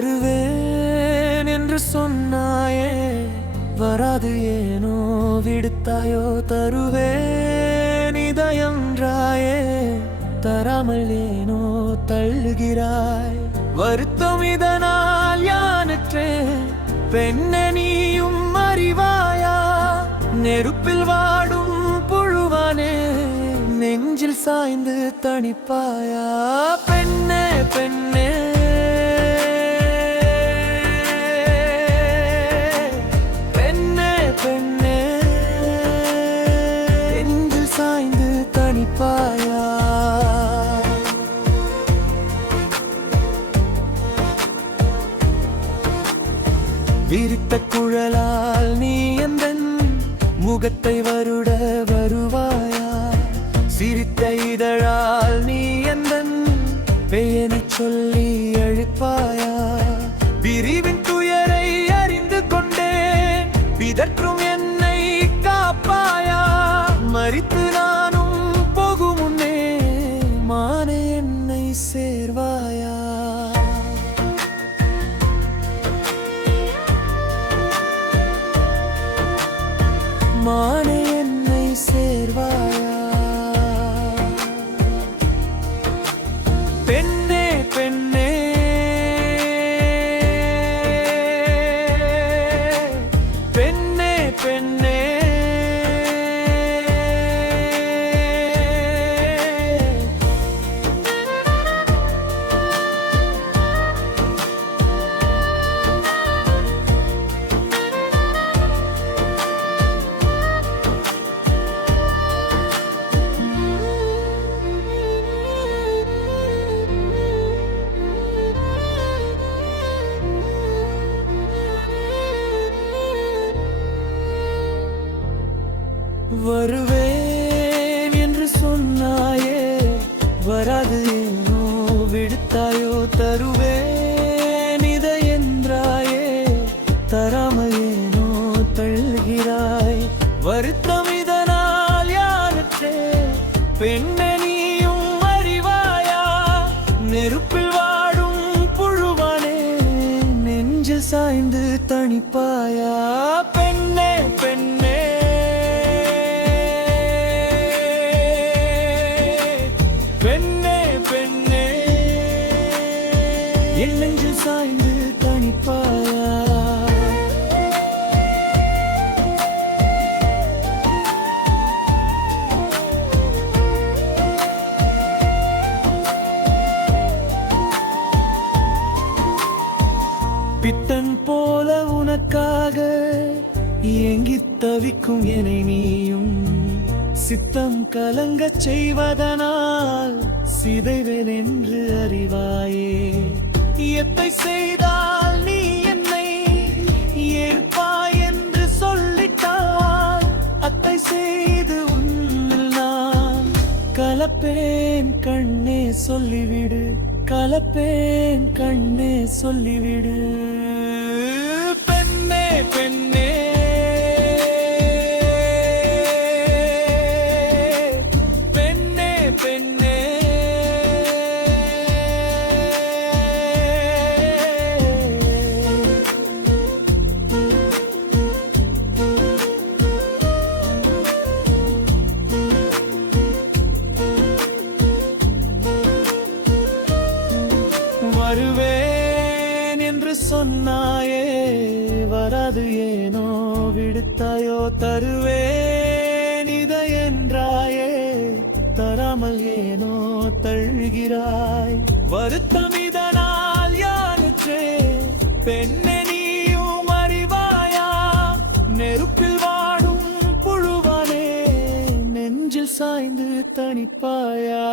வருவேன் என்று சொன்னாயே, வராது ஏனோ விடுத்தாயோ? தருவேன் இதயன்றாயே, தராமல் ஏனோ தள்ளுகிறாய்? வருத்தம் இதனால் யானற்றேன், பெண்ணே நீயும் அறிவாயா? நெருப்பில் வாடும் புழுவானே, நெஞ்சில் சாய்ந்து தணிப்பாயா? பெண்ணே பெண்ணே பெண்ணே பெண்ணே, நெஞ்சில் சாய்ந்து தணிப்பாயா? விரித்த குழலால் நீ எந்தன் முகத்தை வருட வருவாயா? சிரித்த இதழால் நீ எந்தன் பெயரைச் சொல்லி அழைப்பாயா? பிரிவின் துயரை அறிந்து கொண்டேன், பிதற்றும் என்னை காப்பாயா? மரித்து நானும் போகும் முன்னே மானே என்னை சேர்வாயா? மானே என்னை சேர்வாயா? பெண்ணே பெண்ணே பெண்ணே பெண்ணே, வருவேன் என்று சொன்னாயே, வராது ஏனோ விடுத்தாயோ? தருவேன் இதை என்றாயே, தராமல் ஏனோ தள்ளுகிறாய்? வருத்தம் இதனால் யானற்றே, பெண்ணே நீயும் அறிவாயா? நெருப்பில் வாடும் புழுவானே, நெஞ்சில் சாய்ந்து தணிப்பாயா? பெண்ணே பெண்ணே பெண்ணே பெண்ணே, என் நெஞ்சில் சாய்ந்து தணிப்பாயா? பித்தன் போல உனக்காக ஏங்கித் தவிக்கும் என்னை நீயும் சித்தம் கலங்கச் செய்வதனால் சிதைவேன் என்று அறிவாயே? எத்தை செய்தால் நீ என்னை ஏற்பாய் என்று சொல்லிட்டால், அத்தை செய்து உன்னில் நான் கலப்பேன் கண்ணே சொல்லிவிடு, கலப்பேன் கண்ணே சொல்லிவிடு. பெண்ணே பெண்ணே பெண்ணே பெண்ணே, வருவேன் என்று சொன்னாயே, வராது ஏனோ விடுத்தாயோ? தருவேன் இதை என்றாயே, தராமல் ஏனோ தள்ளுகிறாய்? வருத்தம் இதனால் யானற்றே, பெண்ணே நீயும் அறிவாயா? நெருப்பில் வாடும் புழுவானே, நெஞ்சில் சாய்ந்து தணிப்பாயா?